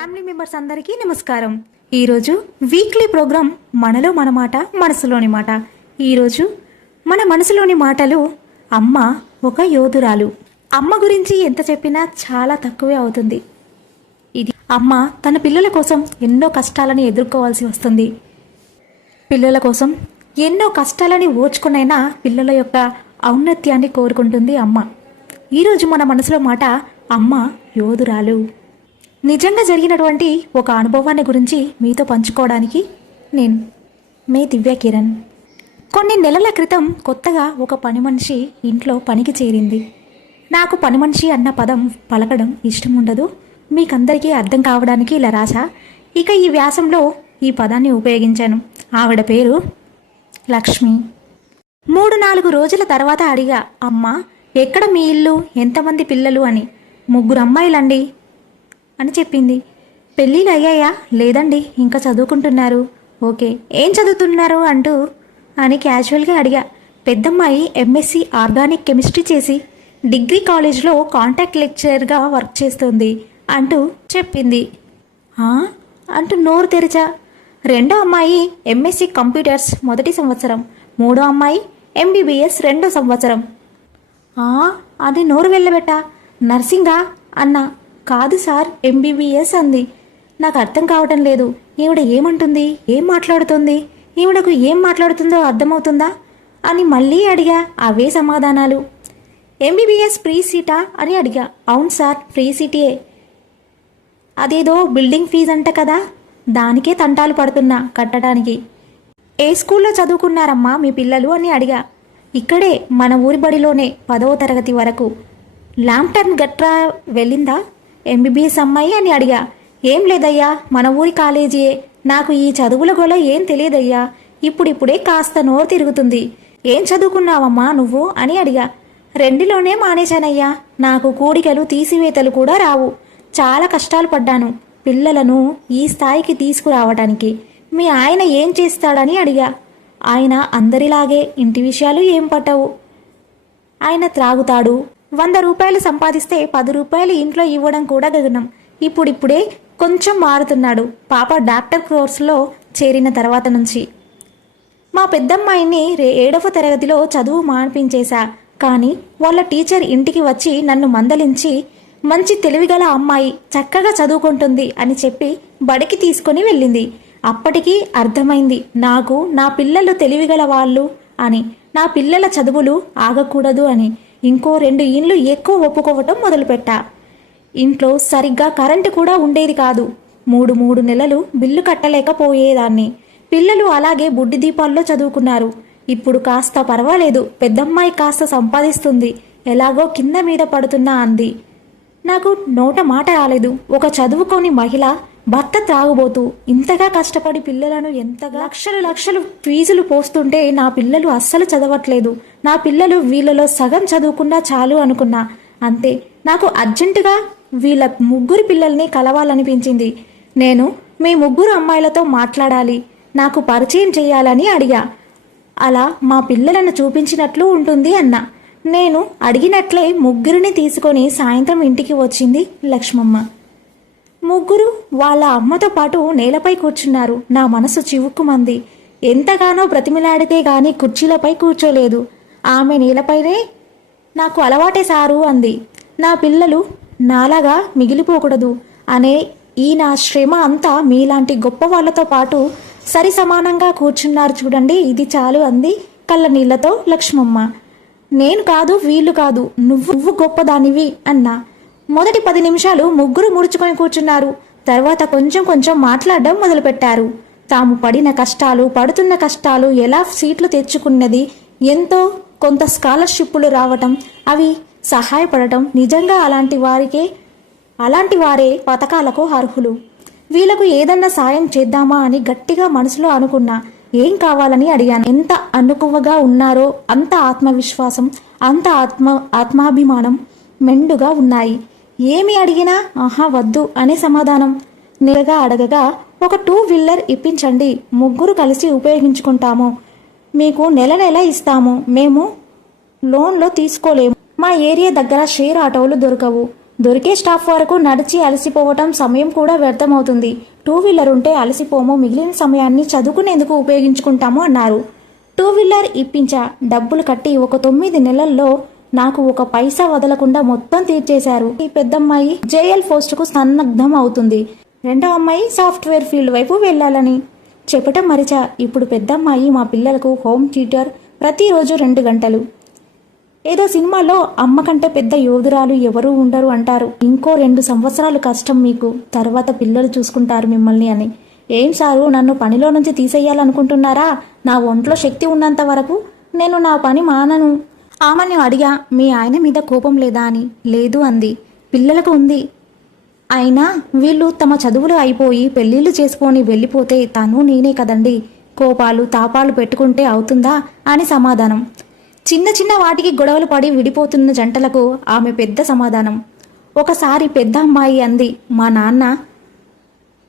Family members అందరికీ నమస్కారం. ఈరోజు వీక్లీ ప్రోగ్రాం మనలో మన మాట మనసులోని మాట. ఈరోజు మన మనసులోని మాటలు అమ్మ ఒక యోధురాలు. అమ్మ గురించి ఎంత చెప్పినా చాలా తక్కువే అవుతుంది. ఇది అమ్మ తన పిల్లల కోసం ఎన్నో కష్టాలని ఎదుర్కోవాల్సి వస్తుంది. పిల్లల కోసం ఎన్నో కష్టాలని ఓర్చుకునైనా పిల్లల యొక్క ఔన్నత్యాన్ని కోరుకుంటుంది అమ్మ. ఈరోజు మన మనసులో మాట అమ్మ యోధురాలు. నిజంగా జరిగినటువంటి ఒక అనుభవాన్ని గురించి మీతో పంచుకోవడానికి నేను మే దివ్య కిరణ్. కొన్ని నెలల క్రితం కొత్తగా ఒక పని మనిషి ఇంట్లో పనికి చేరింది. నాకు పని మనిషి అన్న పదం పలకడం ఇష్టం ఉండదు మీకందరికీ అర్థం కావడానికి ఇలా రాసా ఇక ఈ వ్యాసంలో ఈ పదాన్ని ఉపయోగించాను. ఆవిడ పేరు లక్ష్మి. మూడు నాలుగు రోజుల తర్వాత అడిగా అమ్మ ఎక్కడ మీ ఇల్లు? ఎంతమంది పిల్లలు? అని. ముగ్గురు అమ్మాయిలండి. అని చెప్పింది. పెళ్ళిళ్ళు అయ్యాయా? లేదండి ఇంకా చదువుకుంటున్నారు. ఓకే ఏం చదువుతున్నారు? అంటూ అని క్యాజువల్గా అడిగా. పెద్దమ్మాయి ఎంఎస్సి ఆర్గానిక్ కెమిస్ట్రీ చేసి డిగ్రీ కాలేజ్లో కాంటాక్ట్ లెక్చరర్గా వర్క్ చేస్తుంది అంటూ చెప్పింది. అంటూ నోరు తెరిచా. రెండో అమ్మాయి ఎంఎస్సి కంప్యూటర్స్ మొదటి సంవత్సరం మూడో అమ్మాయి ఎంబీబీఎస్ రెండో సంవత్సరం. అది అని నోరు వెళ్ళబెట్ట. నర్సింగా? అన్నా. కాదు సార్ ఎంబీబీఎస్ అంది. నాకు అర్థం కావటం లేదు. ఈవిడ ఏమంటుంది? ఏం మాట్లాడుతుంది? ఈవిడకు ఏం మాట్లాడుతుందో అర్థమవుతుందా? అని మళ్ళీ అడిగా. అవే సమాధానాలు. ఎంబీబీఎస్ ఫ్రీ సీటా అని అడిగా. అవును సార్ ఫ్రీ సీటీయే అదేదో బిల్డింగ్ ఫీజు అంట కదా? దానికే తంటాలు పడుతున్నా కట్టడానికి. ఏ స్కూల్లో చదువుకున్నారమ్మా మీ పిల్లలు అని అడిగా. ఇక్కడే మన ఊరి బడిలోనే పదవ తరగతి వరకు. ల్యాంప్టన్ గట్రా వెళ్ళిందా? ఎంబీబీఎస్ అమ్మాయి అని అడిగా. ఏం లేదయ్యా మన ఊరి కాలేజీయే. నాకు ఈ చదువుల గొల ఏం తెలియదయ్యా. ఇప్పుడిప్పుడే కాస్త నోరు తిరుగుతుంది. ఏం చదువుకున్నావమ్మా నువ్వు అని అడిగా. రెండిలోనే మానేశానయ్యా. నాకు కూడికలు తీసివేతలు కూడా రావు. చాలా కష్టాలు పడ్డాను. పిల్లలను ఈ స్థాయికి తీసుకురావటానికి. మీ ఆయన ఏం చేస్తాడని అడిగా. ఆయన అందరిలాగే ఇంటి విషయాలు ఏం పట్టవు. ఆయన త్రాగుతాడు. వంద రూపాయలు సంపాదిస్తే పది రూపాయలు ఇంట్లో ఇవ్వడం కూడా గగనం. ఇప్పుడిప్పుడే కొంచెం మారుతున్నాడు. పాప డాక్టర్ కోర్సులో చేరిన తర్వాత నుంచి. మా పెద్దమ్మాయిని రే ఏడవ తరగతిలో చదువు మాన్పించేశా. కానీ వాళ్ళ టీచర్ ఇంటికి వచ్చి నన్ను మందలించి మంచి తెలివిగల అమ్మాయి చక్కగా చదువుకుంటుంది అని చెప్పి బడికి తీసుకొని వెళ్ళింది. అప్పటికి అర్థమైంది నాకు నా పిల్లలు తెలివిగల వాళ్ళు అని. నా పిల్లల చదువులు ఆగకూడదు అని. ఇంకో రెండు ఇండ్లు ఎక్కువ ఒప్పుకోవటం మొదలుపెట్టా. ఇంట్లో సరిగ్గా కరెంటు కూడా ఉండేది కాదు. మూడు మూడు నెలలు బిల్లు కట్టలేకపోయేదాన్ని. పిల్లలు అలాగే బుడ్డి దీపాల్లో చదువుకున్నారు. ఇప్పుడు కాస్త పర్వాలేదు. పెద్దమ్మాయి కాస్త సంపాదిస్తుంది. ఎలాగో కింద మీద పడుతున్నా అంది. నాకు నోట మాట రాలేదు. ఒక చదువుకోని మహిళ భర్త త్రాగుబోతూ ఇంతగా కష్టపడి పిల్లలను ఎంతగా లక్షలు లక్షలు ఫీజులు పోస్తుంటే నా పిల్లలు అస్సలు చదవట్లేదు. నా పిల్లలు వీళ్ళలో సగం చదువుకున్నా చాలు అనుకున్నా. అంతే నాకు అర్జెంటుగా వీళ్ళ ముగ్గురు పిల్లల్ని కలవాలనిపించింది. నేను మీ ముగ్గురు అమ్మాయిలతో మాట్లాడాలి నాకు పరిచయం చేయాలని అడిగా. అలా మా పిల్లలను చూపించినట్లు ఉంటుంది అన్న. నేను అడిగినట్లే ముగ్గురిని తీసుకొని సాయంత్రం ఇంటికి వచ్చింది లక్ష్మమ్మ. ముగ్గురు వాళ్ళ అమ్మతో పాటు నేలపై కూర్చున్నారు. నా మనసు చివుక్కుమంది. ఎంతగానో బ్రతిమిలాడితే గాని కుర్చీలపై కూర్చోలేదు. ఆమె నేలపైనే నాకు అలవాటే సారు అంది. నా పిల్లలు నాలాగా మిగిలిపోకూడదు అనే ఈ నా శ్రమ అంతా మీలాంటి గొప్ప వాళ్ళతో పాటు సరి సమానంగా కూర్చున్నారు చూడండి ఇది చాలు అంది కళ్ళ నీళ్ళతో లక్ష్మమ్మ. నేను కాదు వీళ్ళు కాదు నువ్వు నువ్వు గొప్పదానివి అన్నా. మొదటి పది నిమిషాలు ముగ్గురు ముడుచుకొని కూర్చున్నారు. తర్వాత కొంచెం కొంచెం మాట్లాడడం మొదలుపెట్టారు. తాము పడిన కష్టాలు పడుతున్న కష్టాలు ఎలా సీట్లు తెచ్చుకున్నది ఎంతో కొంత స్కాలర్షిప్పులు రావటం అవి సహాయపడటం నిజంగా అలాంటి వారికే అలాంటి వారే పథకాలకు అర్హులు. వీళ్ళకు ఏదన్నా సాయం చేద్దామా అని గట్టిగా మనసులో అనుకున్నా. ఏం కావాలని అడిగాను. ఎంత అనుకువగా ఉన్నారో అంత ఆత్మవిశ్వాసం అంత ఆత్మ ఆత్మాభిమానం మెండుగా ఉన్నాయి. ఏమి అడిగినా ఆహా వద్దు అనే సమాధానం. నిలగా అడగగా ఒక టూ వీలర్ ఇప్పించండి. ముగ్గురు కలిసి ఉపయోగించుకుంటాము. మీకు నెల నెల ఇస్తాము. మేము లోన్లో తీసుకోలేము. మా ఏరియా దగ్గర షేర్ ఆటోలు దొరకవు. దొరికే స్టాఫ్ వరకు నడిచి అలసిపోవటం సమయం కూడా వ్యర్థమవుతుంది. టూ వీలర్ ఉంటే అలసిపోము. మిగిలిన సమయాన్ని చదువుకునేందుకు ఉపయోగించుకుంటాము అన్నారు. టూ వీలర్ ఇప్పించా. డబ్బులు కట్టి ఒక తొమ్మిది నెలల్లో నాకు ఒక పైసా వదలకుండా మొత్తం తీర్చేశారు. ఈ పెద్దమ్మాయి జేఎల్ పోస్టుకు సన్నద్ధం అవుతుంది. రెండో అమ్మాయి సాఫ్ట్వేర్ ఫీల్డ్ వైపు వెళ్ళాలని. చెప్పటం మరిచా. ఇప్పుడు పెద్దమ్మాయి మా పిల్లలకు హోమ్ ట్యూటర్ ప్రతిరోజు రెండు గంటలు. ఏదో సినిమాలో అమ్మ కంటే పెద్ద యోధురాలు ఎవరూ ఉండరు అంటారు. ఇంకో రెండు సంవత్సరాలు కష్టం మీకు. తర్వాత పిల్లలు చూసుకుంటారు మిమ్మల్ని అని. ఏం సారు నన్ను పనిలో నుంచి తీసేయాలనుకుంటున్నారా? నా ఒంట్లో శక్తి ఉన్నంత వరకు నేను నా పని మానను. ఆమెను అడిగా మీ ఆయన మీద కోపం లేదా అని. లేదు అంది. పిల్లలకు ఉంది. అయినా వీళ్ళు తమ చదువులు అయిపోయి పెళ్ళిళ్ళు చేసుకొని వెళ్ళిపోతే తను నేనే కదండి. కోపాలు తాపాలు పెట్టుకుంటే అవుతుందా అని సమాధానం. చిన్న చిన్న వాటికి గొడవలు పడి విడిపోతున్న జంటలకు ఆమె పెద్ద సమాధానం. ఒకసారి పెద్ద అమ్మాయి అంది మా నాన్న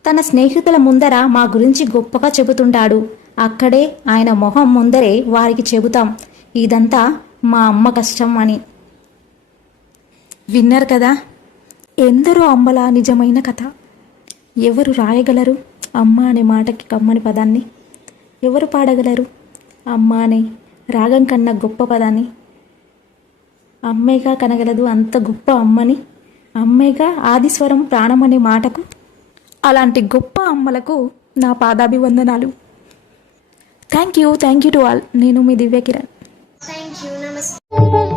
తన స్నేహితుల ముందర మా గురించి గొప్పగా చెబుతుంటాడు. అక్కడే ఆయన మొహం ముందరే వారికి చెబుతాం. ఇదంతా మా అమ్మ కష్టం అని. విన్నారు కదా? ఎందరో అమ్మల నిజమైన కథ. ఎవరు రాయగలరు? అమ్మ అనే మాటకి కమ్మని పదాన్ని. ఎవరు పాడగలరు? అమ్మ అనే రాగం కన్నా గొప్ప పదాన్ని. అమ్మేగా కనగలదు అంత గొప్ప అమ్మని. అమ్మేగా ఆదిస్వరం ప్రాణం అనే మాటకు. అలాంటి గొప్ప అమ్మలకు నా పాదాభివందనాలు. Thank you thank you to all. నేను మీ దివ్య కిరణ్